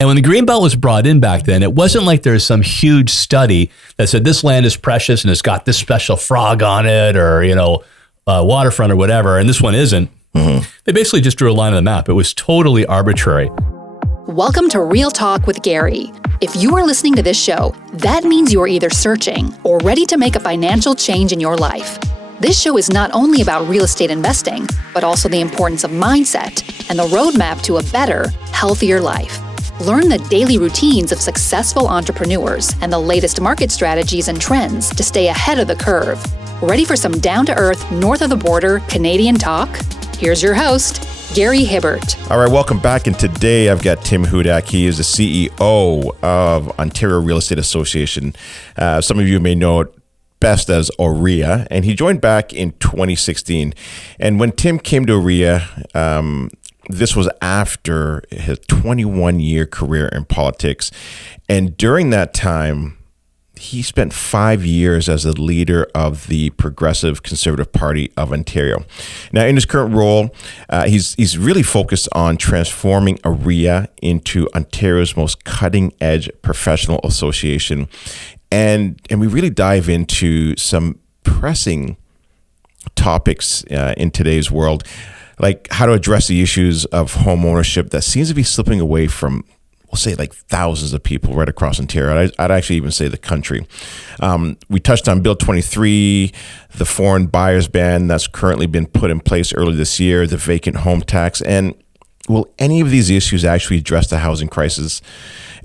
And when the Greenbelt was brought in back then, it wasn't like there's some huge study that said this land is precious and it's got this special frog on it or, waterfront or whatever, and this one isn't. Mm-hmm. They basically just drew a line on the map. It was totally arbitrary. Welcome to Real Talk with Gary. If you are listening to this show, that means you are either searching or ready to make a financial change in your life. This show is not only about real estate investing, but also the importance of mindset and the roadmap to a better, healthier life. Learn the daily routines of successful entrepreneurs and the latest market strategies and trends to stay ahead of the curve. Ready for some down-to-earth, north-of-the-border Canadian talk? Here's your host, Gary Hibbert. All right, welcome back. And today I've got Tim Hudak. He is the CEO of Ontario Real Estate Association. Some of you may know it best as OREA, and he joined back in 2016. And when Tim came to OREA, this was after his 21-year career in politics. And during that time, he spent 5 years as the leader of the Progressive Conservative Party of Ontario. Now, in his current role, he's really focused on transforming OREA into Ontario's most cutting-edge professional association. And we really dive into some pressing topics in today's world, like how to address the issues of home ownership that seems to be slipping away from, we'll say, like thousands of people right across Ontario. I'd actually even say the country. We touched on Bill 23, the foreign buyers ban that's currently been put in place early this year, the vacant home tax, and will any of these issues actually address the housing crisis?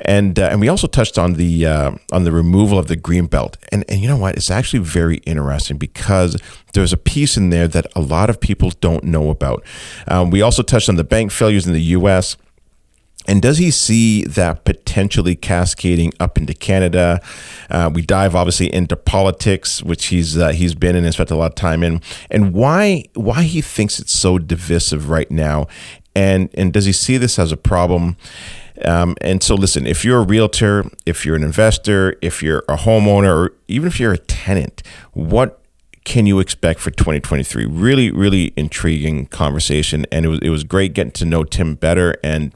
And we also touched on the removal of the Greenbelt. And you know what? It's actually very interesting because there's a piece in there that a lot of people don't know about. We also touched on the bank failures in the U.S., and does he see that potentially cascading up into Canada? We dive obviously into politics, which he's been in and spent a lot of time in, and why he thinks it's so divisive right now, and does he see this as a problem? And so listen, if you're a realtor, if you're an investor, if you're a homeowner, or even if you're a tenant, what can you expect for 2023? Really, really intriguing conversation. And it was great getting to know Tim better and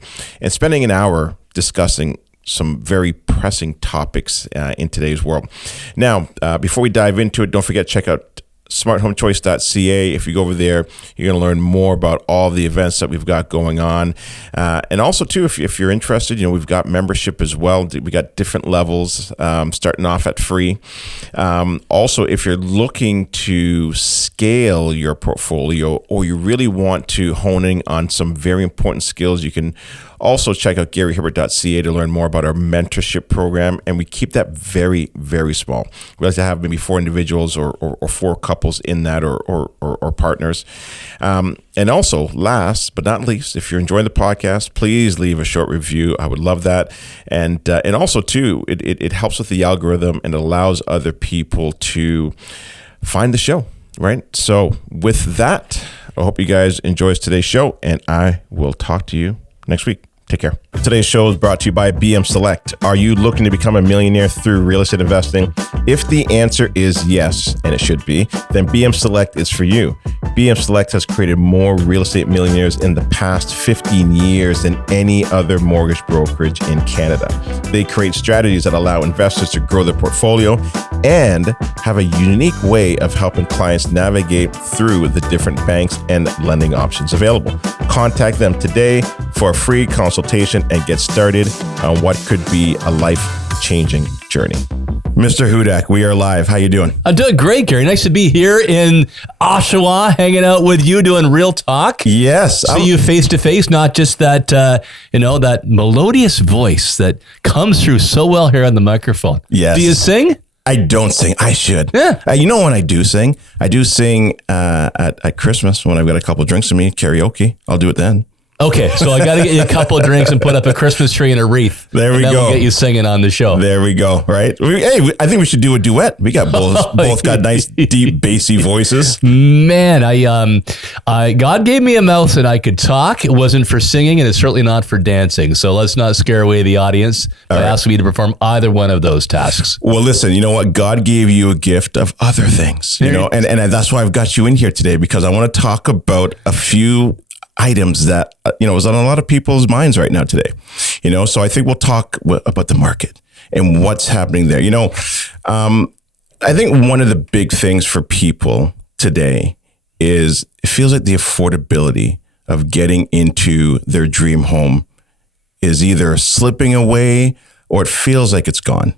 spending an hour discussing some very pressing topics in today's world. Now, before we dive into it, don't forget to check out SmartHomeChoice.ca. If you go over there, you're going to learn more about all the events that we've got going on. And also, too, if you're interested, we've got membership as well. We got different levels, starting off at free. Also, if you're looking to scale your portfolio or you really want to hone in on some very important skills, you can also check out GaryHibbert.ca to learn more about our mentorship program. And we keep that very, very small. We like to have maybe 4 individuals or 4 couples in that or partners. And also, last but not least, if you're enjoying the podcast, please leave a short review. I would love that. And also, too, it helps with the algorithm and allows other people to find the show, right? So with that, I hope you guys enjoy today's show, and I will talk to you next week. Take care. Today's show is brought to you by BM Select. Are you looking to become a millionaire through real estate investing? If the answer is yes, and it should be, then BM Select is for you. BM Select has created more real estate millionaires in the past 15 years than any other mortgage brokerage in Canada. They create strategies that allow investors to grow their portfolio and have a unique way of helping clients navigate through the different banks and lending options available. Contact them today for a free consultation and get started on what could be a life-changing journey. Mr. Hudak, we are live. How you doing? I'm doing great, Gary. Nice to be here in Oshawa, hanging out with you, doing real talk. Yes. See you face to face, not just that, that melodious voice that comes through so well here on the microphone. Yes. Do you sing? I don't sing. I should. Yeah. When I do sing? I do sing at Christmas when I've got a couple of drinks in me, karaoke. I'll do it then. Okay, so I got to get you a couple of drinks and put up a Christmas tree and a wreath. There we go. We'll get you singing on the show. There we go. Right? I think we should do a duet. We got both got nice, deep, bassy voices. Man, God gave me a mouth and I could talk. It wasn't for singing, and it's certainly not for dancing. So let's not scare away the audience by asking me to perform either one of those tasks. Well, listen, you know what? God gave you a gift of other things, and that's why I've got you in here today, because I want to talk about a few items that, is on a lot of people's minds right now today. So I think we'll talk about the market and what's happening there. I think one of the big things for people today is it feels like the affordability of getting into their dream home is either slipping away or it feels like it's gone.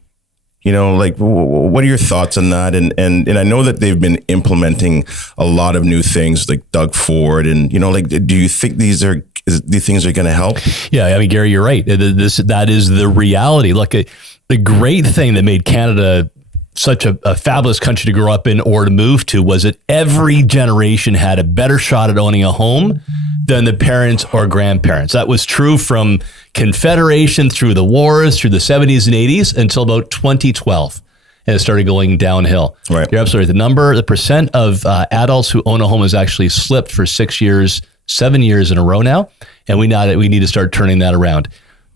What are your thoughts on that? And I know that they've been implementing a lot of new things like Doug Ford and, do you think these things are going to help? Yeah. I mean, Gary, you're right. That is the reality. Look, the great thing that made Canada such a fabulous country to grow up in or to move to was that every generation had a better shot at owning a home than the parents or grandparents. That was true from Confederation through the wars, through the 70s and 80s until about 2012. And it started going downhill. Right. You're absolutely right. The percent of adults who own a home has actually slipped for 7 years in a row now. And we need to start turning that around.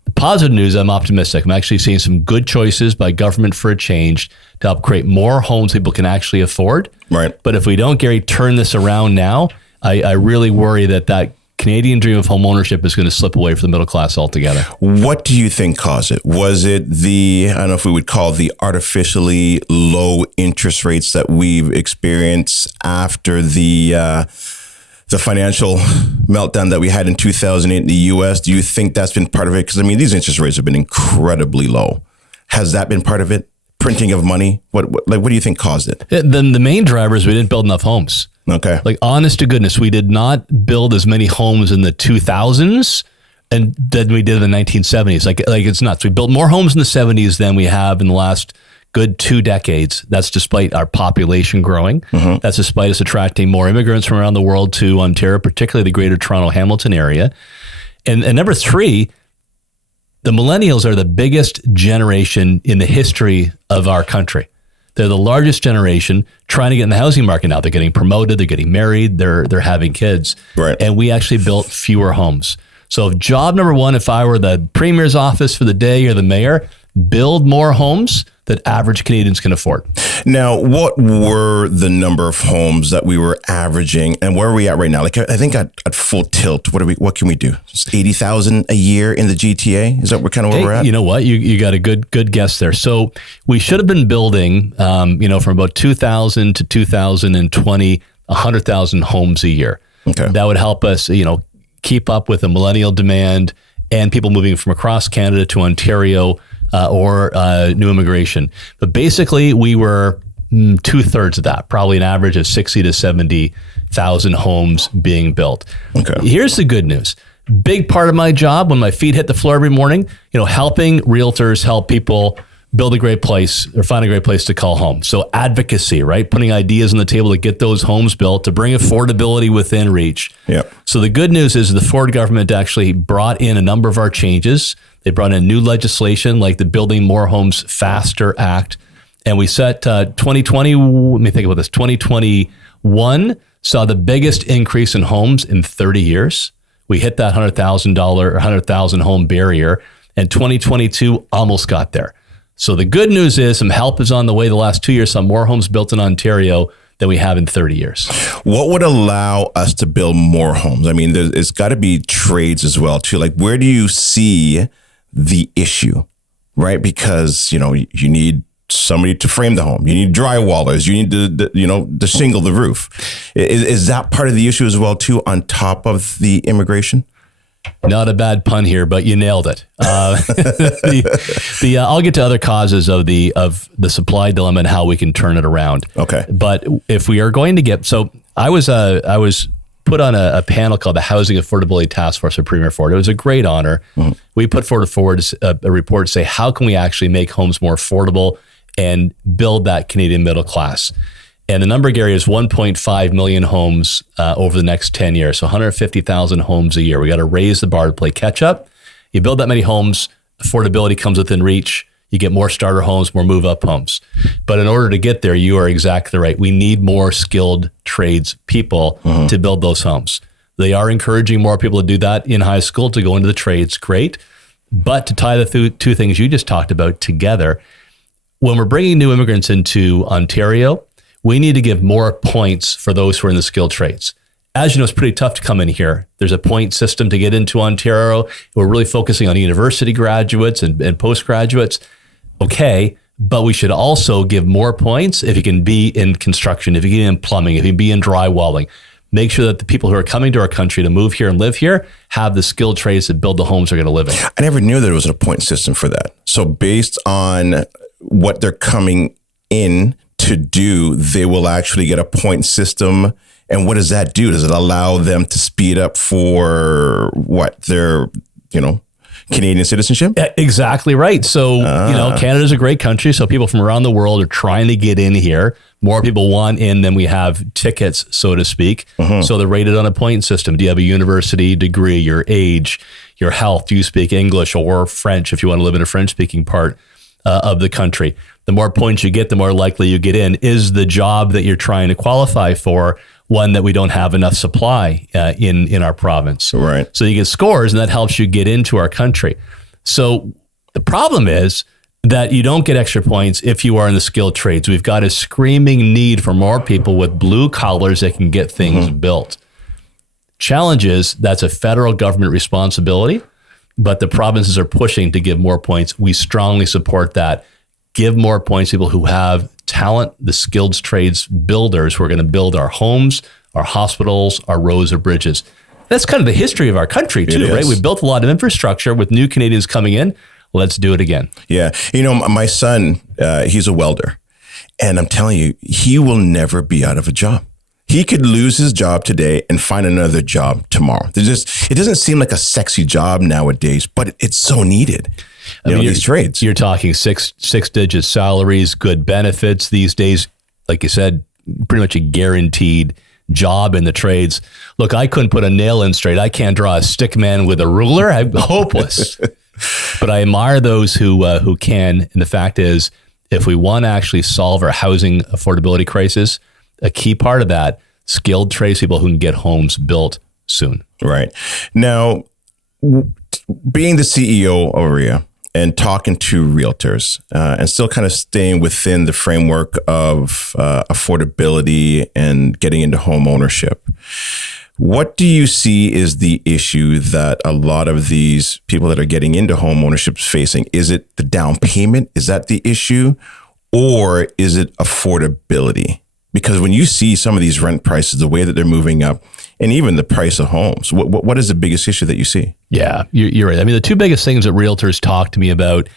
The positive news, I'm optimistic. I'm actually seeing some good choices by government for a change to help create more homes people can actually afford. Right. But if we don't, Gary, turn this around now, I really worry that Canadian dream of home ownership is going to slip away from the middle class altogether. What do you think caused it? Was it I don't know if we would call the artificially low interest rates that we've experienced after the financial meltdown that we had in 2008 in the U.S.? Do you think that's been part of it? Because, these interest rates have been incredibly low. Has that been part of it? Printing of money? What do you think caused it? Then the main driver is we didn't build enough homes. Okay. Honest to goodness, we did not build as many homes in the 2000s than we did in the 1970s. It's nuts. We built more homes in the 70s than we have in the last good 2 decades. That's despite our population growing. Mm-hmm. That's despite us attracting more immigrants from around the world to Ontario, particularly the greater Toronto Hamilton area. And number 3, the millennials are the biggest generation in the history of our country. They're the largest generation trying to get in the housing market now. They're getting promoted, they're getting married, they're having kids. Right. And we actually built fewer homes. So job number 1, if I were the Premier's office for the day or the mayor, build more homes that average Canadians can afford. Now, what were the number of homes that we were averaging, and where are we at right now? I think at full tilt, what can we do? 80,000 a year in the GTA? Is that kind of where we're at? You know what? You got a good guess there. So we should have been building, from about 2000 to 2020, 100,000 homes a year. Okay. That would help us, keep up with the millennial demand and people moving from across Canada to Ontario, or new immigration. But basically, we were 2/3 of that, probably an average of 60 to 70,000 homes being built. Okay. Here's the good news. Big part of my job when my feet hit the floor every morning, helping realtors help people build a great place or find a great place to call home. So advocacy, right? Putting ideas on the table to get those homes built, to bring affordability within reach. Yep. So the good news is the Ford government actually brought in a number of our changes. They brought in new legislation like the Building More Homes Faster Act. And we set 2020, let me think about this, 2021 saw the biggest increase in homes in 30 years. We hit that $100,000 or 100,000 home barrier, and 2022 almost got there. So the good news is some help is on the way. The last 2 years, some more homes built in Ontario than we have in 30 years. What would allow us to build more homes? It's got to be trades as well, too. Where do you see the issue, right? Because, you need somebody to frame the home. You need drywallers. You need to shingle the roof. Is that part of the issue as well, too, on top of the immigration? Not a bad pun here, but you nailed it. I'll get to other causes of the supply dilemma and how we can turn it around. Okay. But if we are going to get, so I was put on a panel called the Housing Affordability Task Force with Premier Ford. It was a great honor. Mm-hmm. We put forward a report to say, how can we actually make homes more affordable and build that Canadian middle class? And the number, Gary, is 1.5 million homes over the next 10 years. So 150,000 homes a year. We got to raise the bar to play catch up. You build that many homes, affordability comes within reach. You get more starter homes, more move up homes. But in order to get there, you are exactly right. We need more skilled trades people to build those homes. They are encouraging more people to do that in high school, to go into the trades. Great. But to tie the two things you just talked about together, when we're bringing new immigrants into Ontario, we need to give more points for those who are in the skilled trades. As you know, it's pretty tough to come in here. There's a point system to get into Ontario. We're really focusing on university graduates and postgraduates. Okay, but we should also give more points if you can be in construction, if you can be in plumbing, if you can be in drywalling. Make sure that the people who are coming to our country to move here and live here have the skilled trades that build the homes they're going to live in. I never knew there was a point system for that. So based on what they're coming in to do, they will actually get a point system. And what does that do? Does it allow them to speed up for what? Their, Canadian citizenship? Yeah, exactly right. So, Canada's a great country. So people from around the world are trying to get in here. More people want in than we have tickets, so to speak. So they're rated on a point system. Do you have a university degree, your age, your health? Do you speak English or French if you want to live in a French-speaking part of the country? The more points you get, the more likely you get in. Is the job that you're trying to qualify for one that we don't have enough supply in our province? Right. So you get scores, and that helps you get into our country. So the problem is that you don't get extra points if you are in the skilled trades. We've got a screaming need for more people with blue collars that can get things built. Challenge is that's a federal government responsibility, but the provinces are pushing to give more points. We strongly support that. Give more points to people who have talent, the skilled trades builders who are going to build our homes, our hospitals, our roads or bridges. That's kind of the history of our country too, right? We built a lot of infrastructure with new Canadians coming in. Let's do it again. Yeah. My son, he's a welder, and I'm telling you, he will never be out of a job. He could lose his job today and find another job tomorrow. It doesn't seem like a sexy job nowadays, but it's so needed. These trades. You're talking six-digit salaries, good benefits these days. Like you said, pretty much a guaranteed job in the trades. Look, I couldn't put a nail in straight. I can't draw a stick man with a ruler. I'm hopeless. But I admire those who can. And the fact is, if we want to actually solve our housing affordability crisis, a key part of that, skilled tradespeople who can get homes built soon. Right. Now, being the CEO of OREA and talking to realtors and still kind of staying within the framework of affordability and getting into home ownership, what do you see is the issue that a lot of these people that are getting into home ownership is facing? Is it the down payment? Is that the issue? Or is it affordability? Because when you see some of these rent prices, the way that they're moving up, and even the price of homes, what is the biggest issue that you see? Yeah, you're right. I mean, the two biggest things that realtors talk to me about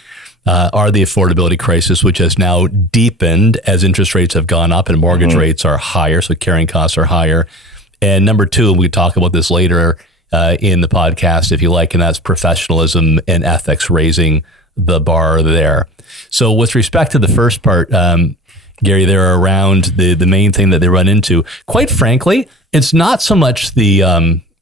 are the affordability crisis, which has now deepened as interest rates have gone up and mortgage rates are higher, so carrying costs are higher. And number two, and we talk about this later in the podcast, if you like, and that's professionalism and ethics, raising the bar there. So with respect to the first part, Gary, they're around the main thing that they run into. Quite frankly, it's not so much the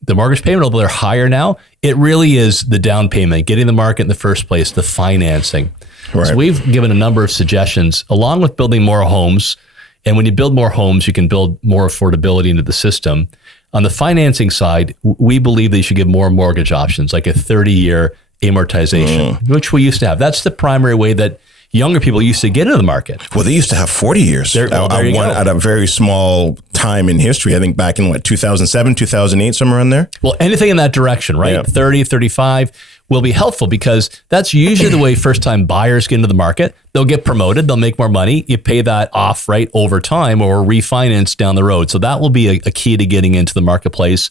mortgage payment, although they're higher now. It really is the down payment, getting the market in the first place, the financing. Right. So we've given a number of suggestions, along with building more homes. And when you build more homes, you can build more affordability into the system. On the financing side, we believe that you should give more mortgage options, like a 30-year amortization, which we used to have. That's the primary way that younger people used to get into the market. Well, they used to have 40 years. At a very small time in history. I think back in 2007, 2008, somewhere in there. Well, anything in that direction, right? Yeah. 30, 35 will be helpful because that's usually the way first-time buyers get into the market. They'll get promoted. They'll make more money. You pay that off right over time or refinance down the road. So that will be a key to getting into the marketplace.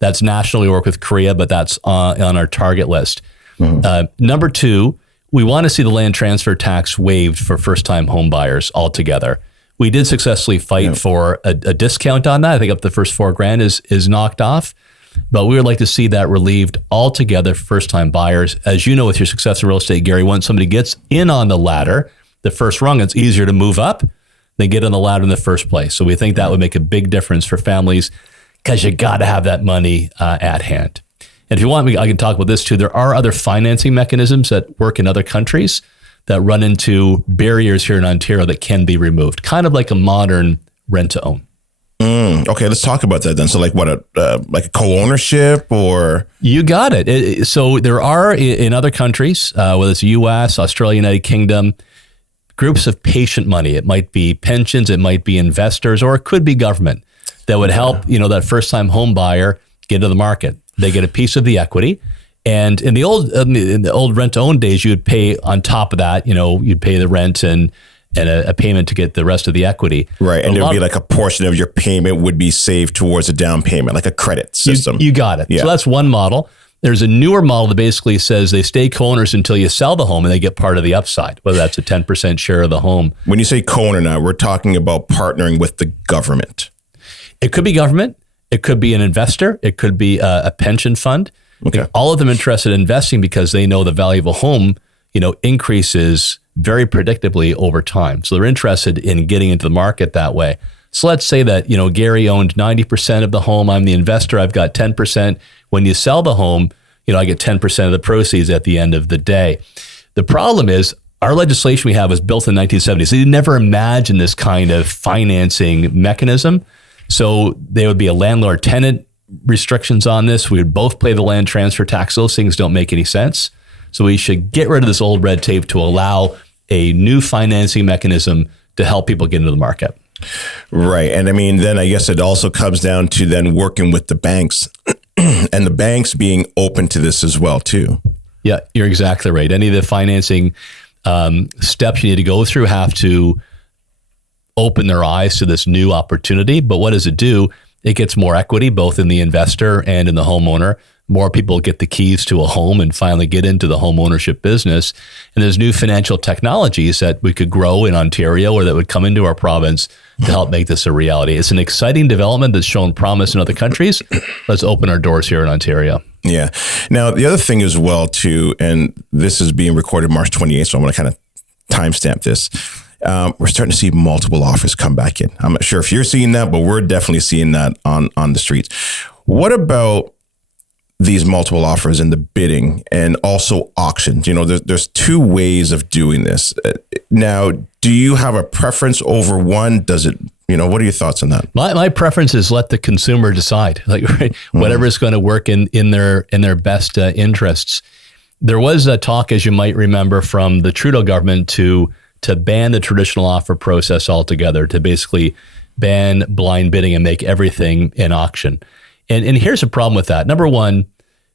That's nationally. We work with Korea, but that's on our target list. Number two, we want to see the land transfer tax waived for first-time home buyers altogether. We did successfully fight for a discount on that. I think up to the first $4,000 is knocked off, but we would like to see that relieved altogether for first-time buyers. As you know, with your success in real estate, Gary, once somebody gets in on the ladder, the first rung, it's easier to move up than get on the ladder in the first place. So we think that would make a big difference for families because you got to have that money at hand. And if you want, I can talk about this too. There are other financing mechanisms that work in other countries that run into barriers here in Ontario that can be removed, kind of like a modern rent-to-own. Okay, let's talk about that then. So like like a co-ownership or? You got it. So there are in other countries, whether it's U.S., Australia, United Kingdom, groups of patient money. It might be pensions, it might be investors, or it could be government that would help, that first-time home buyer get into the market. They get a piece of the equity. And in the old rent-to-own days, you would pay on top of that, you'd pay the rent and a payment to get the rest of the equity. Right. And there would be like a portion of your payment would be saved towards a down payment, like a credit system. You got it. Yeah. So that's one model. There's a newer model that basically says they stay co-owners until you sell the home and they get part of the upside, whether that's a 10% share of the home. When you say co-owner now, we're talking about partnering with the government. It could be government. It could be an investor. It could be a pension fund. Okay. All of them interested in investing because they know the value of a home, increases very predictably over time. So they're interested in getting into the market that way. So let's say that, Gary owned 90% of the home. I'm the investor. I've got 10%. When you sell the home, I get 10% of the proceeds at the end of the day. The problem is our legislation we have was built in the 1970s. So you never imagined this kind of financing mechanism. So there would be a landlord-tenant restrictions on this. We would both pay the land transfer tax. Those things don't make any sense. So we should get rid of this old red tape to allow a new financing mechanism to help people get into the market. Right. And I mean, then I guess it also comes down to then working with the banks and the banks being open to this as well, too. Yeah, you're exactly right. Any of the financing steps you need to go through have to open their eyes to this new opportunity. But what does it do? It gets more equity, both in the investor and in the homeowner. More people get the keys to a home and finally get into the home ownership business. And there's new financial technologies that we could grow in Ontario or that would come into our province to help make this a reality. It's an exciting development that's shown promise in other countries. Let's open our doors here in Ontario. Yeah. Now, the other thing as well, too, and this is being recorded March 28th, so I'm going to kind of timestamp this. We're starting to see multiple offers come back in. I'm not sure if you're seeing that, but we're definitely seeing that on the streets. What about these multiple offers in the bidding and also auctions? There's two ways of doing this. Now, do you have a preference over one? Does it, what are your thoughts on that? My preference is let the consumer decide, whatever is going to work in their best interests. There was a talk, as you might remember, from the Trudeau government to ban the traditional offer process altogether, to basically ban blind bidding and make everything an auction. And here's a problem with that. Number one,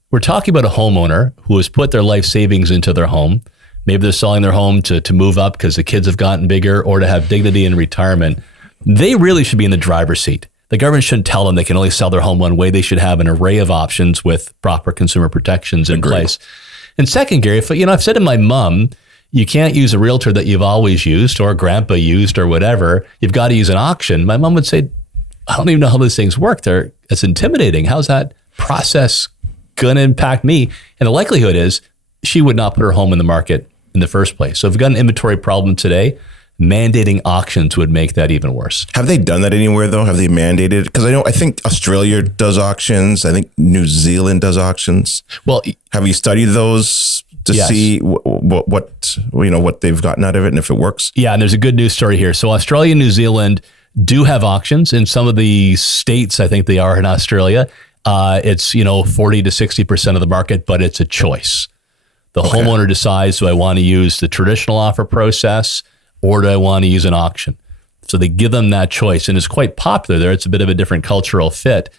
we're talking about a homeowner who has put their life savings into their home. Maybe they're selling their home to move up because the kids have gotten bigger or to have dignity in retirement. They really should be in the driver's seat. The government shouldn't tell them they can only sell their home one way. They should have an array of options with proper consumer protections in place. And second, Gary, I've said to my mom, you can't use a realtor that you've always used or grandpa used or whatever. You've got to use an auction. My mom would say, I don't even know how these things work. It's intimidating. How's that process going to impact me? And the likelihood is she would not put her home in the market in the first place. So if we've got an inventory problem today, mandating auctions would make that even worse. Have they done that anywhere, though? Have they mandated? Because I think Australia does auctions. I think New Zealand does auctions. Well, have you studied those to see what they've gotten out of it and if it works? Yeah, and there's a good news story here. So Australia and New Zealand do have auctions. In some of the states, I think they are in Australia. It's 40 to 60% of the market, but it's a choice. The homeowner decides, do I want to use the traditional offer process or do I want to use an auction? So they give them that choice, and it's quite popular there. It's a bit of a different cultural fit.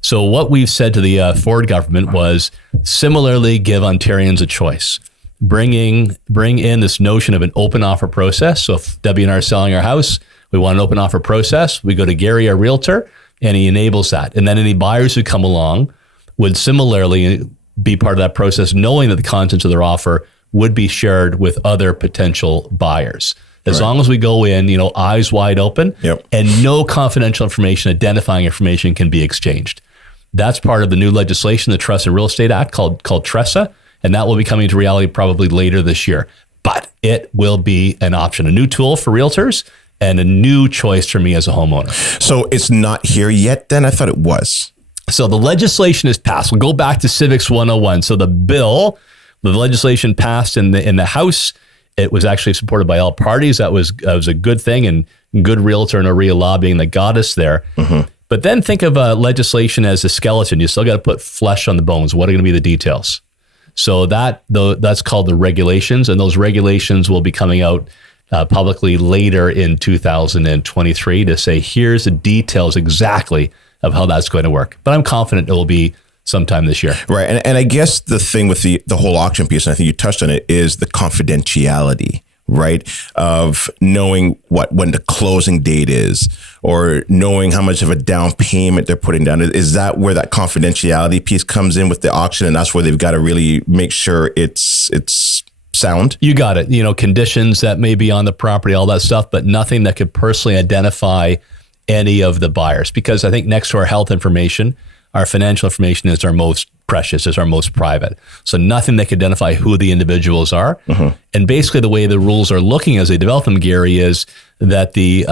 So what we've said to the Ford government was similarly give Ontarians a choice. Bring in this notion of an open offer process. So if Debbie and I are selling our house, we want an open offer process. We go to Gary, our realtor, and he enables that. And then any buyers who come along would similarly be part of that process, knowing that the contents of their offer would be shared with other potential buyers. As long as we go in, eyes wide open, and no confidential information, identifying information can be exchanged. That's part of the new legislation, the Trust and Real Estate Act called TRESA, and that will be coming to reality probably later this year. But it will be an option, a new tool for realtors and a new choice for me as a homeowner. So it's not here yet then? I thought it was. So the legislation is passed. We'll go back to Civics 101. So the legislation passed in the House. It was actually supported by all parties. That was a good thing, and good realtor and OREA lobbying that got us there. Mm-hmm. But then think of legislation as a skeleton. You still got to put flesh on the bones. What are going to be the details? So that's called the regulations, and those regulations will be coming out publicly later in 2023 to say, here's the details exactly of how that's going to work. But I'm confident it will be sometime this year. Right. And I guess the thing with the whole auction piece, and I think you touched on it, is the confidentiality, right? Of knowing when the closing date is, or knowing how much of a down payment they're putting down. Is that where that confidentiality piece comes in with the auction? And that's where they've got to really make sure it's sound? You got it. Conditions that may be on the property, all that stuff, but nothing that could personally identify any of the buyers. Because I think next to our health information, our financial information is our most precious, is our most private. So nothing that can identify who the individuals are. Mm-hmm. And basically the way the rules are looking as they develop them, Gary, is that the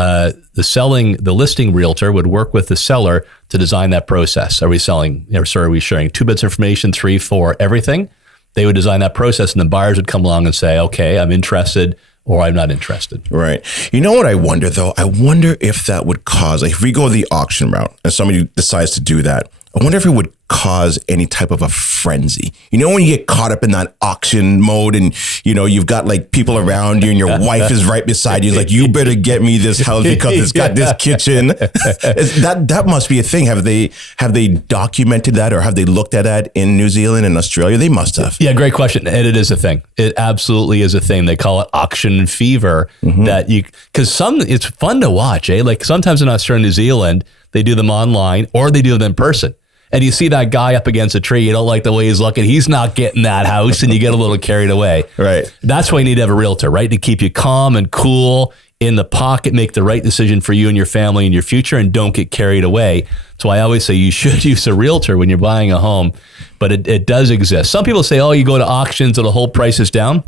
listing realtor would work with the seller to design that process. Are we selling, are we sharing 2 bits of information, 3, 4, everything? They would design that process, and the buyers would come along and say, okay, I'm interested, or I'm not interested. Right. You know what I wonder, though? I wonder if that would cause, if we go the auction route and somebody decides to do that, I wonder if it would cause any type of a frenzy. When you get caught up in that auction mode and, you've got like people around you and your wife is right beside you, like, you better get me this house because it's got this kitchen. That must be a thing. Have they documented that, or have they looked at that in New Zealand and Australia? They must have. Yeah, great question. And it is a thing. It absolutely is a thing. They call it auction fever. Mm-hmm. Because it's fun to watch, eh? Like sometimes in Australia and New Zealand, they do them online or they do them in person. And you see that guy up against a tree, you don't like the way he's looking, he's not getting that house, and you get a little carried away. Right. That's why you need to have a realtor, right? To keep you calm and cool in the pocket, make the right decision for you and your family and your future, and don't get carried away. So I always say you should use a realtor when you're buying a home, but it does exist. Some people say, you go to auctions, it'll hold prices down.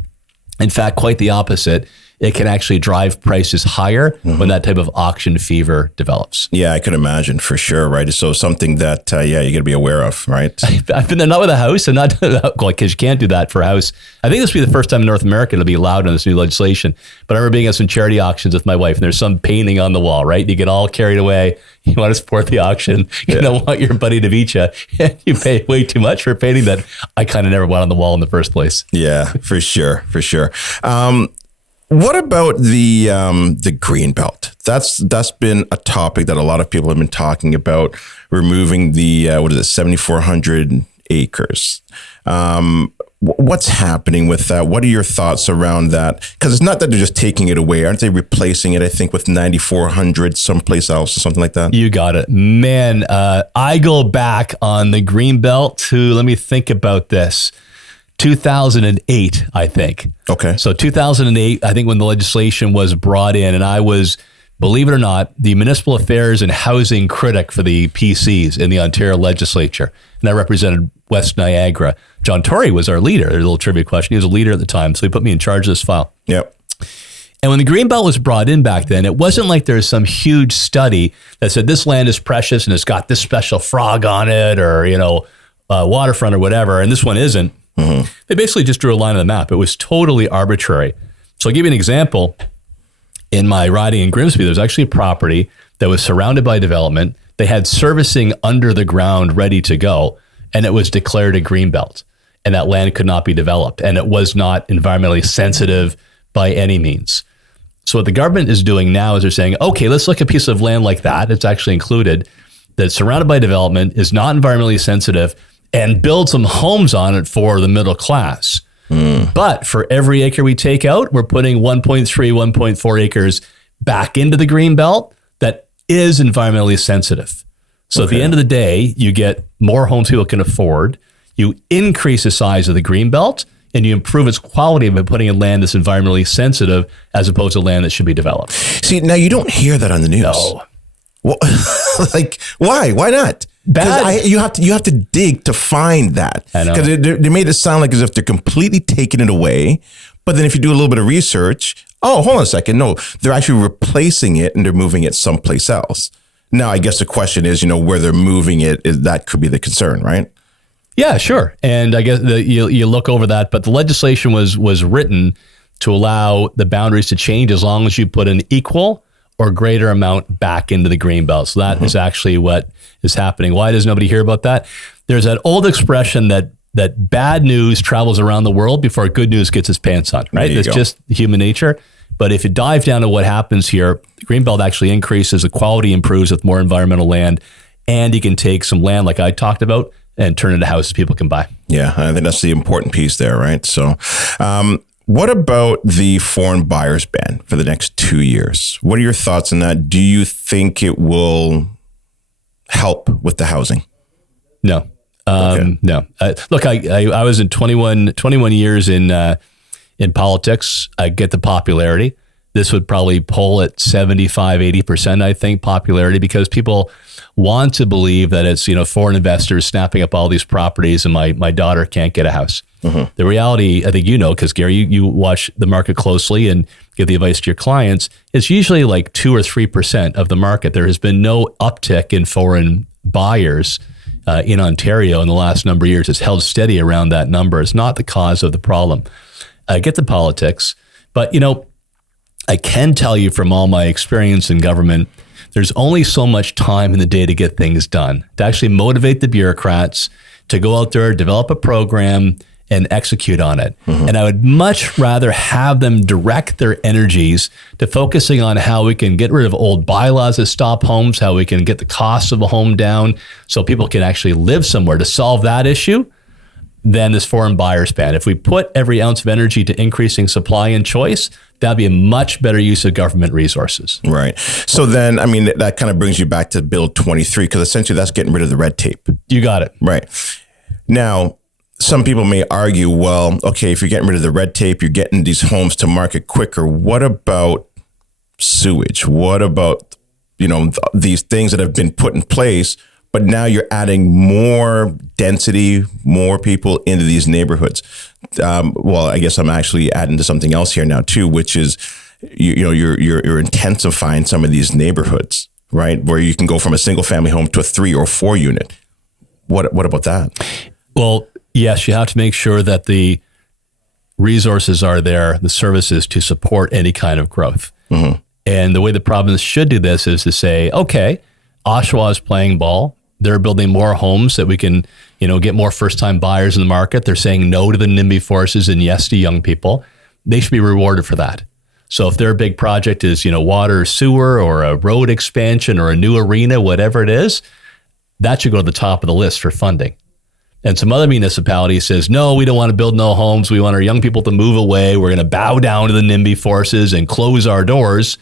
In fact, quite the opposite. It can actually drive prices higher when that type of auction fever develops. Yeah, I could imagine for sure, right? So something that, you got to be aware of, right? I've been there, not with a house, and not because you can't do that for a house. I think this will be the first time in North America it'll be allowed in this new legislation. But I remember being at some charity auctions with my wife, and there's some painting on the wall, right? You get all carried away. You want to support the auction. You don't want your buddy to beat you. And you pay way too much for a painting that I kind of never went on the wall in the first place. Yeah, for sure. What about the green belt? That's been a topic that a lot of people have been talking about, removing the 7,400 acres. What's happening with that? What are your thoughts around that? Because it's not that they're just taking it away. Aren't they replacing it, I think, with 9,400 someplace else or something like that? You got it. Man, I go back on the green belt to, let me think about this, 2008, I think. Okay. So 2008, I think, when the legislation was brought in, and I was, believe it or not, the municipal affairs and housing critic for the PCs in the Ontario legislature. And I represented West Niagara. John Tory was our leader. There's a little trivia question. He was a leader at the time, so he put me in charge of this file. Yep. And when the green belt was brought in back then, it wasn't like there was some huge study that said this land is precious and it's got this special frog on it, or, waterfront or whatever, and this one isn't. Mm-hmm. They basically just drew a line on the map. It was totally arbitrary. So I'll give you an example. In my riding in Grimsby, there was actually a property that was surrounded by development. They had servicing under the ground ready to go, and it was declared a green belt, and that land could not be developed, and it was not environmentally sensitive by any means. So what the government is doing now is they're saying, okay, let's look at a piece of land like that. It's actually included, that's surrounded by development, is not environmentally sensitive, and build some homes on it for the middle class. But for every acre we take out, we're putting 1.3, 1.4 acres back into the green belt that is environmentally sensitive. So at the end of the day, you get more homes people can afford, you increase the size of the green belt, and you improve its quality by putting in land that's environmentally sensitive as opposed to land that should be developed. See, now you don't hear that on the news. No. Well, like, why? Why not? Bad. You have to dig to find that. I know. Because they made it sound like as if they're completely taking it away. But then if you do a little bit of research, hold on a second. No, they're actually replacing it and they're moving it someplace else. Now, I guess the question is, where they're moving it, that could be the concern, right? Yeah, sure. And I guess you look over that, but the legislation was written to allow the boundaries to change as long as you put an equal or greater amount back into the green belt. So that is actually what is happening. Why does nobody hear about that? There's that old expression that bad news travels around the world before good news gets its pants on, right? That's just human nature. But if you dive down to what happens here, the Greenbelt actually increases, the quality improves with more environmental land, and you can take some land like I talked about and turn it into houses people can buy. Yeah, I think that's the important piece there, right? So what about the foreign buyers ban for the next 2 years? What are your thoughts on that? Do you think it will help with the housing? No. No. Look, I was in 21 years in politics. I get the popularity. This would probably pull at 75, 80%, I think, popularity, because people want to believe that it's, foreign investors snapping up all these properties and my daughter can't get a house. Mm-hmm. The reality, I think because Gary, you watch the market closely and give the advice to your clients, it's usually like 2 or 3% of the market. There has been no uptick in foreign buyers in Ontario in the last number of years. It's held steady around that number. It's not the cause of the problem. I get the politics, but I can tell you from all my experience in government, there's only so much time in the day to get things done, to actually motivate the bureaucrats to go out there, develop a program, and execute on it. Mm-hmm. And I would much rather have them direct their energies to focusing on how we can get rid of old bylaws that stop homes, how we can get the cost of a home down so people can actually live somewhere to solve that issue, than this foreign buyers ban. If we put every ounce of energy to increasing supply and choice, that'd be a much better use of government resources. Right. So then, that kind of brings you back to Bill 23, because essentially that's getting rid of the red tape. You got it. Right. Now, some people may argue, well, okay, if you're getting rid of the red tape, you're getting these homes to market quicker. What about sewage? What about, these things that have been put in place, but now you're adding more density, more people into these neighborhoods? Well, I guess I'm actually adding to something else here now too, which is, you're intensifying some of these neighborhoods, right? Where you can go from a single family home to a 3 or 4 unit. What about that? Well, yes, you have to make sure that the resources are there, the services to support any kind of growth. Mm-hmm. And the way the province should do this is to say, okay, Oshawa is playing ball. They're building more homes that we can, get more first-time buyers in the market. They're saying no to the NIMBY forces and yes to young people. They should be rewarded for that. So if their big project is, water, sewer, or a road expansion, or a new arena, whatever it is, that should go to the top of the list for funding. And some other municipality says, no, we don't want to build no homes. We want our young people to move away. We're going to bow down to the NIMBY forces and close our doors.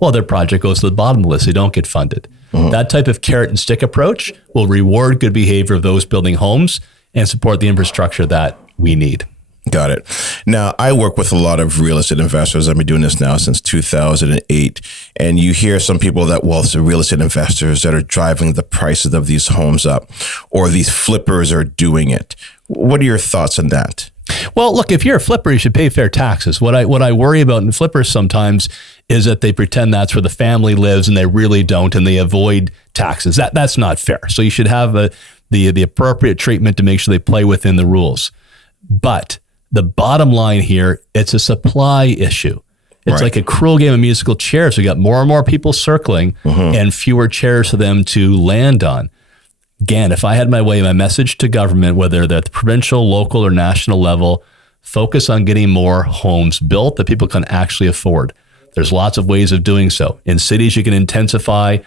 Well, their project goes to the bottom of the list. They don't get funded. Mm-hmm. That type of carrot and stick approach will reward good behavior of those building homes and support the infrastructure that we need. Got it. Now, I work with a lot of real estate investors. I've been doing this now since 2008. And you hear some people that, well, it's the real estate investors that are driving the prices of these homes up, or these flippers are doing it. What are your thoughts on that? Well, look, if you're a flipper, you should pay fair taxes. What I worry about in flippers sometimes is that they pretend that's where the family lives and they really don't, and they avoid taxes. That's not fair. So you should have the appropriate treatment to make sure they play within the rules. But the bottom line here, it's a supply issue. It's like a cruel game of musical chairs. We got more and more people circling and fewer chairs for them to land on. Again, if I had my way, my message to government, whether they're at the provincial, local, or national level, focus on getting more homes built that people can actually afford. There's lots of ways of doing so. In cities, you can intensify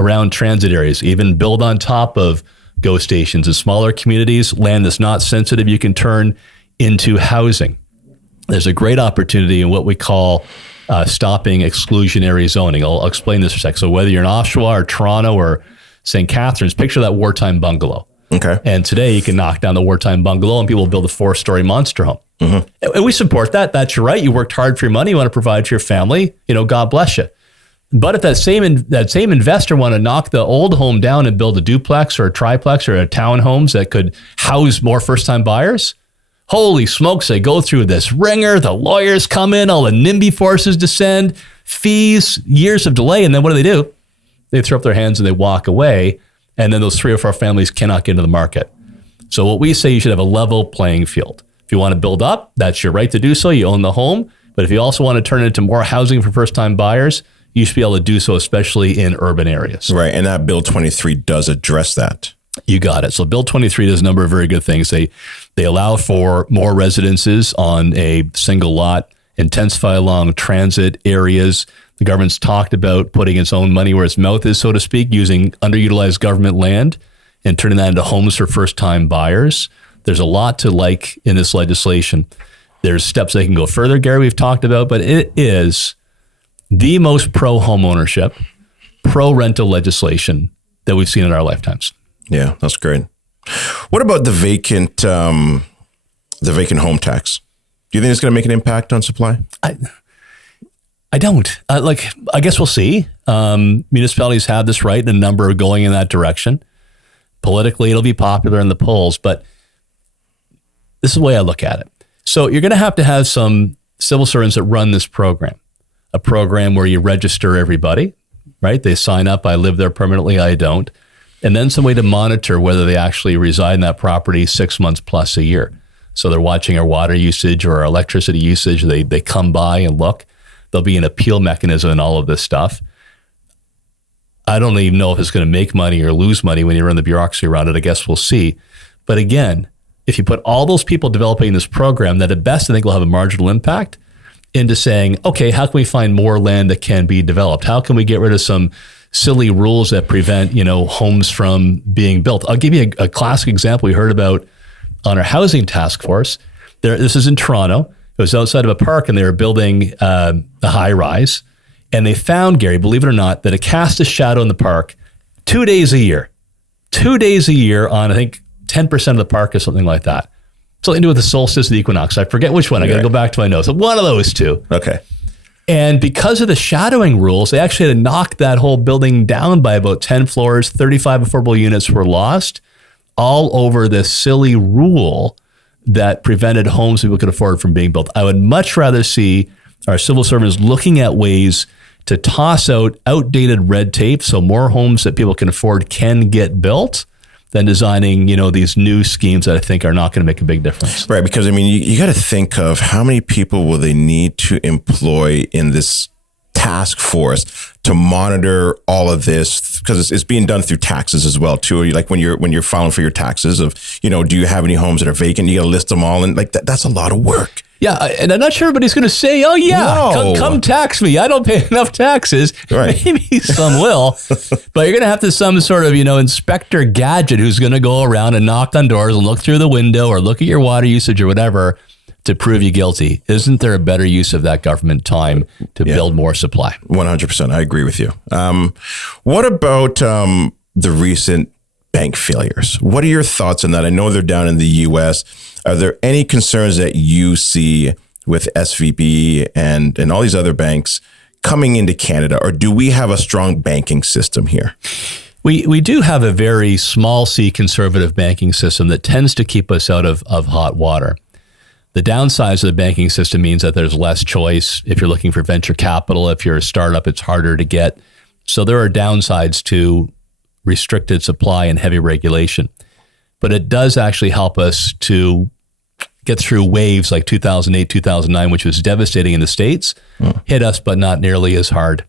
around transit areas, even build on top of GO stations. In smaller communities, land that's not sensitive, you can turn into housing. There's a great opportunity in what we call stopping exclusionary zoning. I'll explain this for a sec. So whether you're in Oshawa or Toronto or St. Catharines, picture that wartime bungalow. Okay. And today you can knock down the wartime bungalow and people build a 4-story monster home. Mm-hmm. And we support that. That's your right. You worked hard for your money. You want to provide for your family. God bless you. But if that same investor want to knock the old home down and build a duplex or a triplex or a townhomes that could house more first-time buyers, holy smokes, they go through this ringer, the lawyers come in, all the NIMBY forces descend, fees, years of delay, and then what do? They throw up their hands and they walk away, and then those 3 or 4 families cannot get into the market. So what we say, you should have a level playing field. If you want to build up, that's your right to do so. You own the home. But if you also want to turn it into more housing for first-time buyers, you should be able to do so, especially in urban areas. Right, and that Bill 23 does address that. You got it. So Bill 23 does a number of very good things. They allow for more residences on a single lot intensify along transit areas. The government's talked about putting its own money where its mouth is, so to speak, using underutilized government land and turning that into homes for first-time buyers. There's a lot to like in this legislation. There's steps they can go further, Gary, we've talked about, but it is the most pro-home ownership, pro-rental legislation that we've seen in our lifetimes. Yeah, that's great. What about the vacant home tax? Do you think it's going to make an impact on supply? I don't. I guess we'll see. Municipalities have this right, and a number are going in that direction. Politically, it'll be popular in the polls, but this is the way I look at it. So you're going to have some civil servants that run this program, a program where you register everybody, right? They sign up. I live there permanently. I don't. And then some way to monitor whether they actually reside in that property 6 months plus a year. So they're watching our water usage or our electricity usage. They come by and look. There'll be an appeal mechanism and all of this stuff. I don't even know if it's going to make money or lose money when you run the bureaucracy around it. I guess we'll see. But again, if you put all those people developing this program that at best I think will have a marginal impact into saying, okay, how can we find more land that can be developed? How can we get rid of some silly rules that prevent, homes from being built? I'll give you a classic example we heard about on our housing task force. This is in Toronto. It was outside of a park and they were building a high rise. And they found, Gary, believe it or not, that it cast a shadow in the park 2 days a year. 2 days a year on, I think, 10% of the park or something like that. Something to do with the solstice of the equinox. I forget which one. I got to go back to my notes. One of those two. Okay. And because of the shadowing rules, they actually had to knock that whole building down by about 10 floors. 35 affordable units were lost, all over this silly rule that prevented homes people could afford from being built. I would much rather see our civil servants looking at ways to toss out outdated red tape so more homes that people can afford can get built than designing, these new schemes that I think are not going to make a big difference. Right, because you got to think of how many people will they need to employ in this task force to monitor all of this, because it's being done through taxes as well too. Like when you're filing for your taxes of, do you have any homes that are vacant? You got to list them all, and that's a lot of work. Yeah, and I'm not sure everybody's going to say, oh yeah, No. come tax me. I don't pay enough taxes. Right. Maybe some will, but you're going to have some sort of, Inspector Gadget who's going to go around and knock on doors and look through the window or look at your water usage or whatever to prove you guilty. Isn't there a better use of that government time to build more supply? 100%. I agree with you. What about the recent bank failures? What are your thoughts on that? I know they're down in the U.S. Are there any concerns that you see with SVB and all these other banks coming into Canada, or do we have a strong banking system here? We do have a very small C conservative banking system that tends to keep us out of hot water. The downsides of the banking system means that there's less choice. If you're looking for venture capital, if you're a startup, it's harder to get. So there are downsides to restricted supply and heavy regulation. But it does actually help us to get through waves like 2008, 2009, which was devastating in the States, hit us, but not nearly as hard.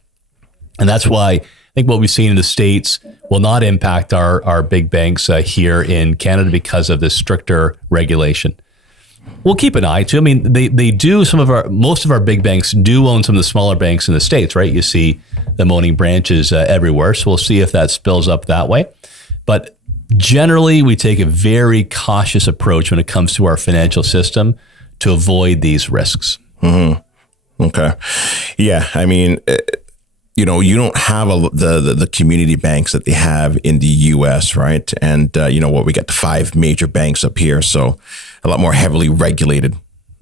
And that's why I think what we've seen in the States will not impact our big banks here in Canada because of this stricter regulation. We'll keep an eye too. I mean, they do most of our big banks do own some of the smaller banks in the States, right? You see them owning branches everywhere. So we'll see if that spills up that way. But generally, we take a very cautious approach when it comes to our financial system to avoid these risks. Mm-hmm. Okay. Yeah. I mean, you don't have the community banks that they have in the U.S., right? And we got the 5 major banks up here, so a lot more heavily regulated,